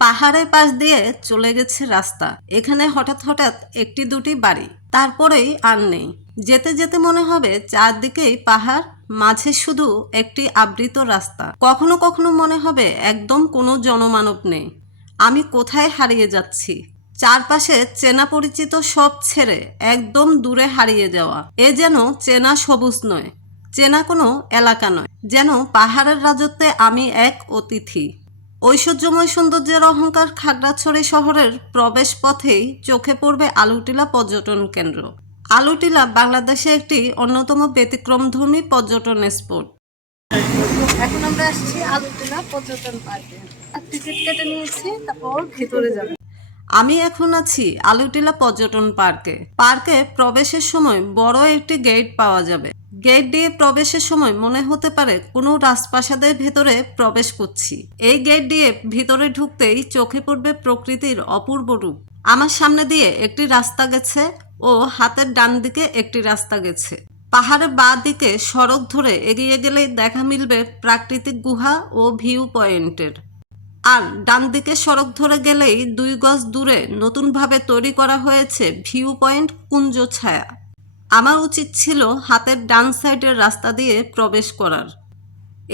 পাহাড়ের পাশ দিয়ে চলে গেছে রাস্তা। এখানে হঠাৎ হঠাৎ একটি দুটি বাড়ি, তারপরেই আর নেই। যেতে যেতে মনে হবে চারদিকেই পাহাড়, মাঝে শুধু একটি আবৃত রাস্তা। কখনো কখনো মনে হবে একদম কোনো জনমানব নেই। আমি কোথায় হারিয়ে যাচ্ছি? চারপাশে চেনা পরিচিত সব ছেড়ে একদম দূরে হারিয়ে যাওয়া। এ যেন চেনা সবুজ নয়, চেনা কোনো এলাকা নয়, যেন পাহাড়ের রাজত্বে আমি এক অতিথি। ঐশ্বর্যময় সৌন্দর্যের অহংকার খাগড়াছড়ি শহরের প্রবেশ পথেই চোখে পড়বে আলুটিলা পর্যটন কেন্দ্র। আলুটিলা বাংলাদেশে একটি অন্যতম ব্যতিক্রমধর্মী পর্যটন স্পট। এখন আমরা আসছি আলুটিলা পর্যটন পার্কে। টিকিট কেটে নিয়েছি, তারপর ভিতরে যাব। আমি এখন আছি আলুটিলা পর্যটন পার্কে। পার্কে প্রবেশের সময় বড় একটি গেট পাওয়া যাবে। গেট দিয়ে প্রবেশের সময় মনে হতে পারে কোনো রাজপ্রাসাদের ভেতরে প্রবেশ করছি। এই গেট দিয়ে ভিতরে ঢুকতেই চোখে পড়বে প্রকৃতির অপূর্ব রূপ। আমার সামনে দিয়ে একটি রাস্তা গেছে ও হাতের ডান দিকে একটি রাস্তা গেছে। পাহাড়ের বাঁ দিকে সড়ক ধরে এগিয়ে গেলেই দেখা মিলবে প্রাকৃতিক গুহা ও ভিউ পয়েন্টের। আর ডান দিকে সড়ক ধরে গেলেই 2 গজ দূরে নতুনভাবে তৈরি করা হয়েছে ভিউ পয়েন্ট কুঞ্জ ছায়া। আমার উচিত ছিল হাতের ডান সাইডের রাস্তা দিয়ে প্রবেশ করার।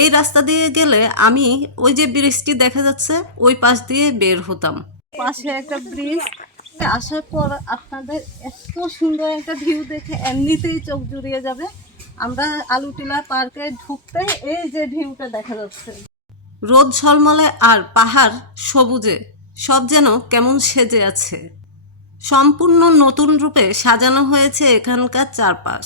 এই রাস্তা দিয়ে গেলে আমি ওই যে ব্রিজটি দেখা যাচ্ছে ওই পাশ দিয়ে বের হতাম। পাশে একটা ব্রিজ। আসার পর আপনাদের এত সুন্দর একটা ভিউ দেখে এমনিতেই চোখ জুড়িয়ে যাবে। আমরা আলুটিলা পার্কে ঢুকতে এই যে ভিউটা দেখা যাচ্ছে। রোদ ঝলমলে আর পাহাড় সবুজে সব যেন কেমন সেজে আছে। সম্পূর্ণ নতুন রূপে সাজানো হয়েছে এখানকার চারপাশ।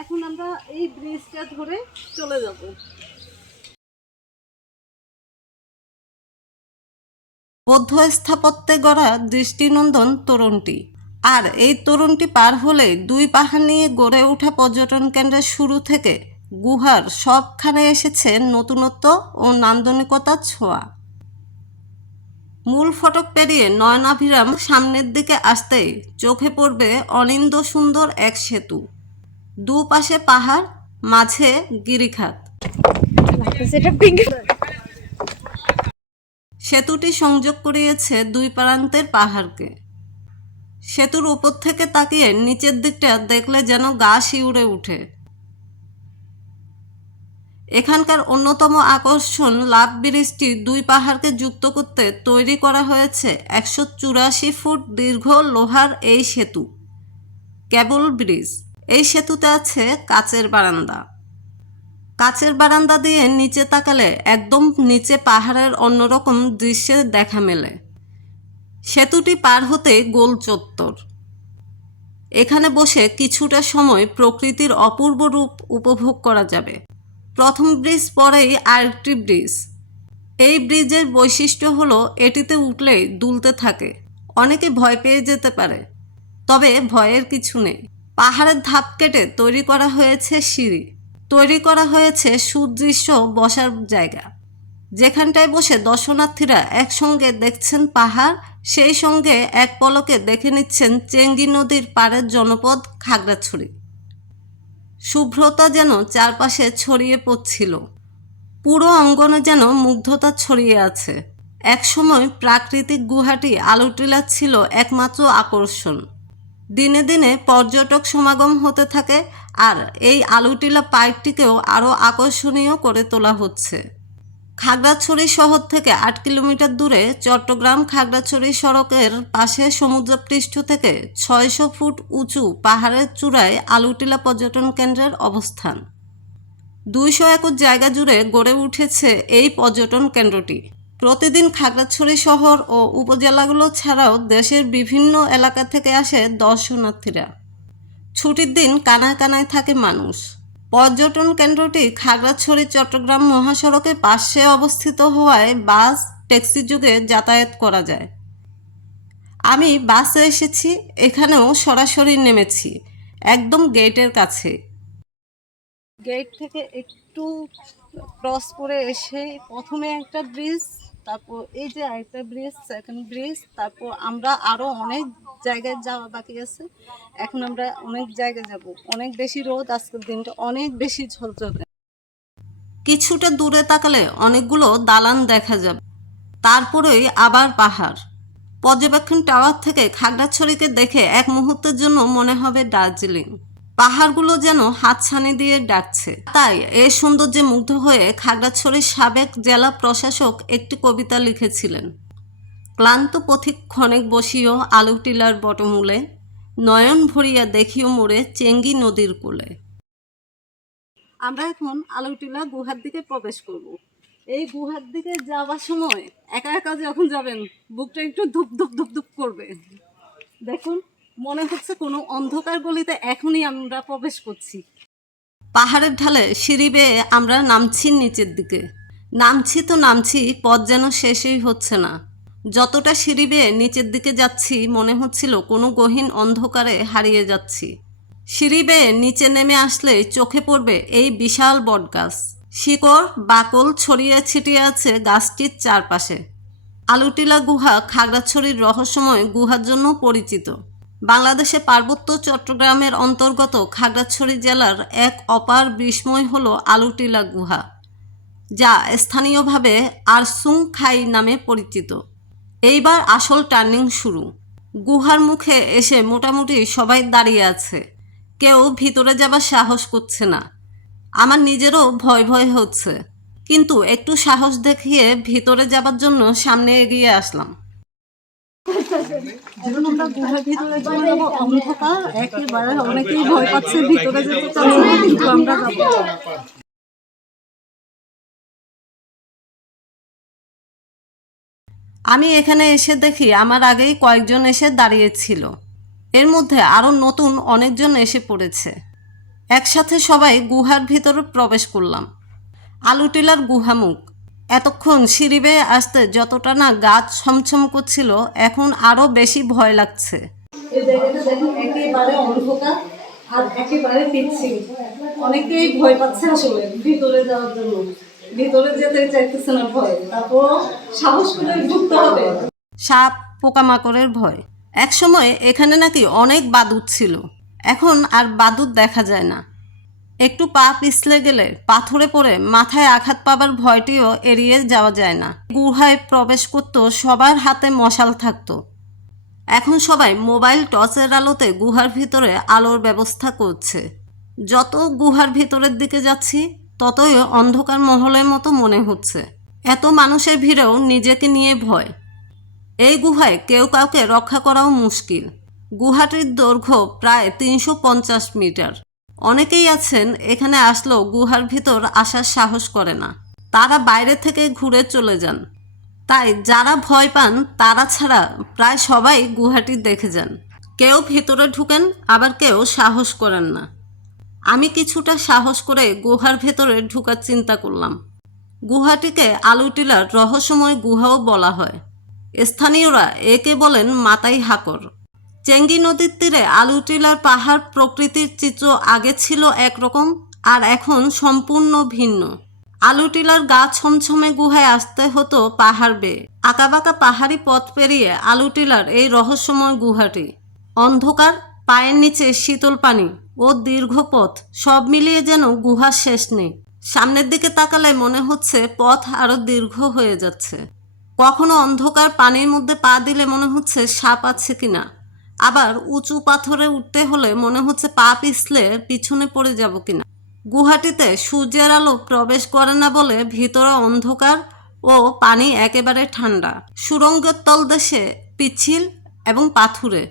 এখন আমরা এই ব্রিজটা ধরে চলে যাব। বৌদ্ধ স্থাপত্যে গড়া দৃষ্টিনন্দন তোরণটি। আর এই তোরণটি পার হলে 2 পাহাড় নিয়ে গড়ে ওঠা পর্যটন কেন্দ্রের শুরু থেকে গুহার সবখানে এসেছে নতুনত্ব ও নান্দনিকতার ছোঁয়া। মূল ফটক পেরিয়ে নয়নাভিরাম সামনের দিকে আসতেই চোখে পড়বে অনিন্দ সুন্দর এক সেতু। দুপাশে পাহাড়, মাঝে গিরিখাত। সেতুটি সংযোগ করিয়েছে 2 প্রান্তের পাহাড়কে। সেতুর উপর থেকে তাকিয়ে নিচের দিকটা দেখলে যেন গা শিউরে উঠে। এখানকার অন্যতম আকর্ষণ লাভ ব্রিজটি 2 পাহাড়কে যুক্ত করতে তৈরি করা হয়েছে 184 ফুট দীর্ঘ লোহার এই সেতু, কেবল ব্রিজ। এই সেতুতে আছে কাচের বারান্দা। কাচের বারান্দা দিয়ে নিচে তাকালে একদম নিচে পাহাড়ের অন্যরকম দৃশ্যের দেখা মেলে। সেতুটি পার হতে গোল চত্বর। এখানে বসে কিছুটা সময় প্রকৃতির অপূর্ব রূপ উপভোগ করা যাবে। প্রথম ব্রিজ পরেই আরেকটি ব্রিজ। এই ব্রিজের বৈশিষ্ট্য হলো এটিতে উঠলেই দুলতে থাকে। অনেকে ভয় পেয়ে যেতে পারে, তবে ভয়ের কিছু নেই। পাহাড়ের ধাপ কেটে তৈরি করা হয়েছে সিঁড়ি, তৈরি করা হয়েছে সুদৃশ্য বসার জায়গা, যেখানটায় বসে দর্শনার্থীরা একসঙ্গে দেখছেন পাহাড়, সেই সঙ্গে এক পলকে দেখে নিচ্ছেন চেঙ্গি নদীর পাড়ের জনপদ খাগড়াছড়ি। শুভ্রতা যেন চারপাশে ছড়িয়ে পড়ছিল। পুরো অঙ্গনে যেন মুগ্ধতা ছড়িয়ে আছে। একসময় প্রাকৃতিক গুহাটি আলুটিলা ছিল একমাত্র আকর্ষণ। দিনে দিনে পর্যটক সমাগম হতে থাকে, আর এই আলুটিলা পার্কটিকেও আরও আকর্ষণীয় করে তোলা হচ্ছে। খাগড়াছড়ি শহর থেকে 8 কিলোমিটার দূরে চট্টগ্রাম খাগড়াছড়ি সড়কের পাশে সমুদ্রপৃষ্ঠ থেকে 600 ফুট উঁচু পাহাড়ের চূড়ায় আলুটিলা পর্যটন কেন্দ্রের অবস্থান। 200 একর জায়গা জুড়ে গড়ে উঠেছে এই পর্যটন কেন্দ্রটি। প্রতিদিন খাগড়াছড়ি শহর ও উপজেলাগুলো ছাড়াও দেশের বিভিন্ন এলাকা থেকে আসে দর্শনার্থীরা। ছুটির দিন কানায় কানায় থাকে মানুষ। পর্যটন কেন্দ্রটি খাগড়াছড়ি চট্টগ্রাম মহাসড়কের পাশে অবস্থিত হওয়ায় বাস, ট্যাক্সি যোগে যাতায়াত করা যায়। আমি বাসে এসেছি, এখানেও সরাসরি নেমেছি, একদম গেটের কাছে। গেট থেকে একটু ক্রস করে এসে প্রথমে একটা ব্রিজ, তারপর এই যে আরেকটা ব্রিজ, সেকেন্ড ব্রিজ, তারপর আমরা আরো অনেক জায়গায় যাওয়া বাকি আছে। এখন আমরা অনেক জায়গায় যাব। অনেক বেশি রোদ, আজকের দিনটা অনেক বেশি ঝলঝলে। কিছুটা দূরে তাকালে অনেকগুলো দালান দেখা যাবে, তারপরেই আবার পাহাড়। পর্যবেক্ষণ টাওয়ার থেকে খাগড়াছড়িকে দেখে এক মুহূর্তের জন্য মনে হবে দার্জিলিং। পাহাড়গুলো যেন হাতছানি দিয়ে ডাকছে। তাই এই সৌন্দর্যে মুগ্ধ হয়ে খাগড়াছড়ির সাবেক জেলা প্রশাসক একটি কবিতা লিখেছিলেন। ক্লান্ত পথিক ক্ষণেক বসিও আলু টিলার বটমূলে, নয়ন ভরিয়া দেখিও মোরে চেঙ্গি নদীর কূলে। আমরা এখন আলুটিলা গুহার দিকে প্রবেশ করব। এই গুহার দিকে যাওয়ার সময় একা একা যখন যাবেন বুকটা একটু ধুপ ধুপ ধুপ ধুপ করবে। দেখুন, মনে হচ্ছে কোনো অন্ধকার গলিতে এখনই আমরা প্রবেশ করছি। পাহাড়ের ঢালে সিঁড়ি বেয়ে আমরা নামছি নিচের দিকে। নামছি তো নামছি, পথ যেন শেষই হচ্ছে না। যতটা সিঁড়ি বেয়ে নিচের দিকে যাচ্ছি মনে হচ্ছিল কোনো গহীন অন্ধকারে হারিয়ে যাচ্ছি। সিঁড়ি বেয়ে নিচে নেমে আসলে চোখে পড়বে এই বিশাল বটগাছ। শিকড় বাকল ছড়িয়ে ছিটিয়ে আছে গাছটির চারপাশে। আলুটিলা গুহা খাগড়াছড়ির রহস্যময় গুহার জন্য পরিচিত। বাংলাদেশে পার্বত্য চট্টগ্রামের অন্তর্গত খাগড়াছড়ি জেলার এক অপার বিস্ময় হল আলুটিলা গুহা, যা স্থানীয়ভাবে আরসুং খাই নামে পরিচিত। এইবার আসল টার্নিং শুরু। গুহার মুখে এসে মোটামুটি সবাই দাঁড়িয়ে আছে, কেউ ভিতরে যাবার সাহস করছে না। আমার নিজেরও ভয় ভয় হচ্ছে, কিন্তু একটু সাহস দেখিয়ে ভিতরে যাবার জন্য সামনে এগিয়ে আসলাম। এখন আমরা গুহার ভিতরে চলে যাবো। অন্ধকার একেবারে, অনেকেই ভয় পাচ্ছে, ভিতরে যেতে চাচ্ছে না, কিন্তু আমরা যাবো। আমি এখানে এসে দেখি আমার আগেই কয়েকজন এসে দাঁড়িয়েছিল। এর মধ্যে আরও নতুন অনেকজন এসে পড়েছে। একসাথে সবাই গুহার ভিতরে প্রবেশ করলাম। আলুটিলার গুহামুখ। এতক্ষণ সিঁড়ি বেয়ে আসতে যতটা না গাছ ছমছম করছিল, এখন আরও বেশি ভয় লাগছে। এই জায়গাটা দেখুন, একেবারে অন্ধকার আর একেবারে পিচ্ছিল। অনেকেই ভয় পাচ্ছে আসলে ভিতরে যাওয়ার জন্য, ভিতরে যেতে চাইতেছে না ভয়, তারপর সাহস করে ঢুকতে হবে। সাপ পোকামাকড়ের ভয়। একসময় এখানে নাকি অনেক বাদুড় ছিল, এখন আর বাদুড় দেখা যায় না। একটু পা পিছলে গেলে পাথরে পড়ে মাথায় আঘাত পাবার ভয়টিও এড়িয়ে যাওয়া যায় না। গুহায় প্রবেশ করত সবার হাতে মশাল থাকতো। এখন সবাই মোবাইল টর্চের আলোতে গুহার ভিতরে আলোর ব্যবস্থা করছে। যত গুহার ভিতরের দিকে যাচ্ছি ততই অন্ধকার মহলের মতো মনে হচ্ছে। এত মানুষের ভিড়েও নিজেকে নিয়ে ভয়। এই গুহায় কেউ কাউকে রক্ষা করাও মুশকিল। গুহাটির দৈর্ঘ্য প্রায় 350 মিটার। অনেকেই আছেন এখানে আসলেও গুহার ভিতর আসার সাহস করে না, তারা বাইরে থেকে ঘুরে চলে যান। তাই যারা ভয় পান তারা ছাড়া প্রায় সবাই গুহাটি দেখে যান। কেউ ভিতরে ঢুকেন, আবার কেউ সাহস করেন না। আমি কিছুটা সাহস করে গুহার ভেতরে ঢুকার চিন্তা করলাম। গুহাটিকে আলুটিলার রহস্যময় গুহাও বলা হয়। স্থানীয়রা একে বলেন মাতাই হাকর। চেঙ্গি নদীর তীরে আলুটিলার পাহাড় প্রকৃতির চিত্র আগে ছিল একরকম, আর এখন সম্পূর্ণ ভিন্ন। আলুটিলার গা ছমছমে গুহায় আসতে হতো পাহাড় বেয়ে। আঁকাবাঁকা পাহাড়ি পথ পেরিয়ে আলুটিলার এই রহস্যময় গুহাটি। অন্ধকার, পায়ের নিচে শীতল পানি ও দীর্ঘ পথ, সব মিলিয়ে যেন গুহার শেষ নেই। সামনের দিকে তাকালে মনে হচ্ছে পথ আরো দীর্ঘ হয়ে যাচ্ছে। কখনো অন্ধকার পানির মধ্যে পা দিলে মনে হচ্ছে সাপ আছে কিনা, আবার উঁচু পাথরে উঠতে হলে মনে হচ্ছে পা পিছলে পিছনে পড়ে যাব কিনা। গুহাটিতে সূর্যের আলো প্রবেশ করে না বলে ভিতরে অন্ধকার ও পানি একেবারে ঠান্ডা। সুড়ঙ্গের তলদেশে পিচ্ছিল এবং পাথুরে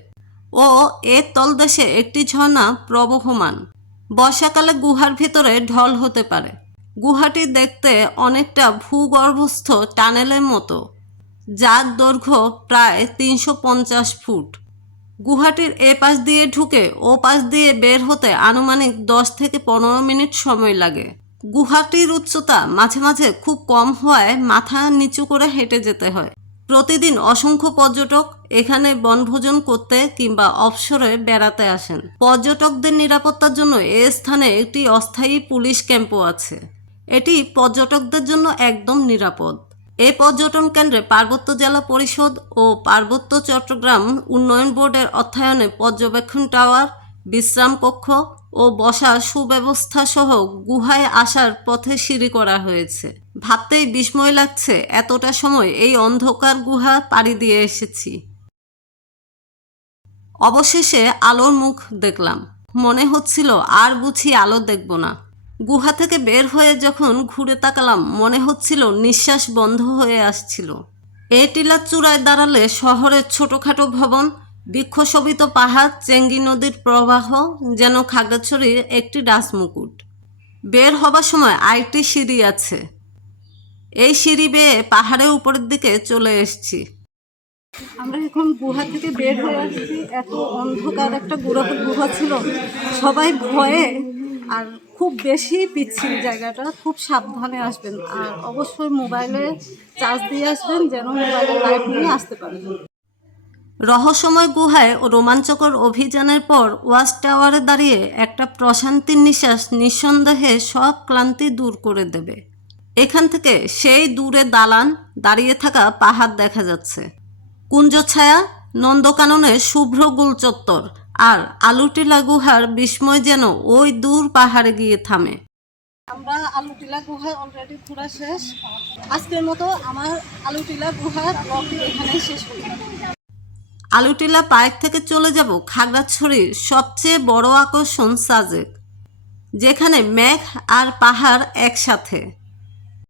ও এর তলদেশে একটি ঝর্ণা প্রবহমান। বর্ষাকালে গুহার ভিতরে ঢল হতে পারে। গুহাটি দেখতে অনেকটা ভূগর্ভস্থ টানেলের মতো, যার দৈর্ঘ্য প্রায় 350 ফুট। গুহাটির এ পাশ দিয়ে ঢুকে ও পাশ দিয়ে বের হতে আনুমানিক 10 থেকে 15 মিনিট সময় লাগে। গুহাটির উচ্চতা মাঝে মাঝে খুব কম হওয়ায় মাথা নিচু করে হেঁটে যেতে হয়। প্রতিদিন অসংখ্য পর্যটক এখানে বনভোজন করতে কিংবা অবসরে বেড়াতে আসেন। পর্যটকদের নিরাপত্তার জন্য এ স্থানে একটি অস্থায়ী পুলিশ ক্যাম্পও আছে। এটি পর্যটকদের জন্য একদম নিরাপদ। এই পর্যটন কেন্দ্রে পার্বত্য জেলা পরিষদ ও পার্বত্য চট্টগ্রাম উন্নয়ন বোর্ডের অর্থায়নে পর্যবেক্ষণ টাওয়ার, বিশ্রাম কক্ষ ও ও বসার সুব্যবস্থা সহ গুহায় আসার পথে সিঁড়ি করা হয়েছে। ভাবতেই বিস্ময় লাগছে এতটা সময় এই অন্ধকার গুহা পাড়ি দিয়ে এসেছি। অবশেষে আলোর মুখ দেখলাম। মনে হচ্ছিল আর বুঝি আলো দেখব না। গুহা থেকে বের হয়ে যখন ঘুরে তাকালাম, মনে হচ্ছিল নিঃশ্বাস বন্ধ হয়ে আসছিল। এই টিলার চূড়ায় দাঁড়ালে শহরের ছোটখাটো ভবন, বৃক্ষশোভিত পাহাড়, চেঙ্গি নদীর প্রবাহ যেন খাগড়াছড়ির একটি রাজমুকুট। বের হবার সময় আরেকটি সিঁড়ি আছে। এই সিঁড়ি বেয়ে পাহাড়ের উপরের দিকে চলে এসেছি। আমরা এখন গুহা থেকে বের হয়ে আসছি। এত অন্ধকার একটা গুহা ছিল, সবাই ভয়ে আর খুব বেশি পিচ্ছিল জায়গাটা। খুব সাবধানে আসবেন আর অবশ্যই মোবাইলে চার্জ দিয়ে আসবেন, যেন মোবাইলে লাইট নিয়ে আসতে পারেন। রহস্যময় গুহায় ও রোমাঞ্চকর অভিযানের পর ওয়াচ টাওয়ারে দাঁড়িয়ে একটা প্রশান্তির নিঃশ্বাস নিঃসন্দেহে সব ক্লান্তি দূর করে দেবে। এখান থেকে সেই দূরে দালান, দাঁড়িয়ে থাকা পাহাড় দেখা যাচ্ছে, কুঞ্জছায়া, নন্দকাননের শুভ্র গুলচত্বর আর আলুটিলা গুহার বিস্ময় যেন ওই দূর পাহাড়ে গিয়ে থামে। আমরা আলুটিলা গুহায় অলরেডি ঘোরা শেষ। আজকের মতো আমার আলুটিলা গুহার ব্লগটি এখানেই শেষ হলো। আলুটিলা পার্ক থেকে চলে যাব খাগড়াছড়ির সবচেয়ে বড় আকর্ষণ সাজেক, যেখানে মেঘ আর পাহাড় একসাথে।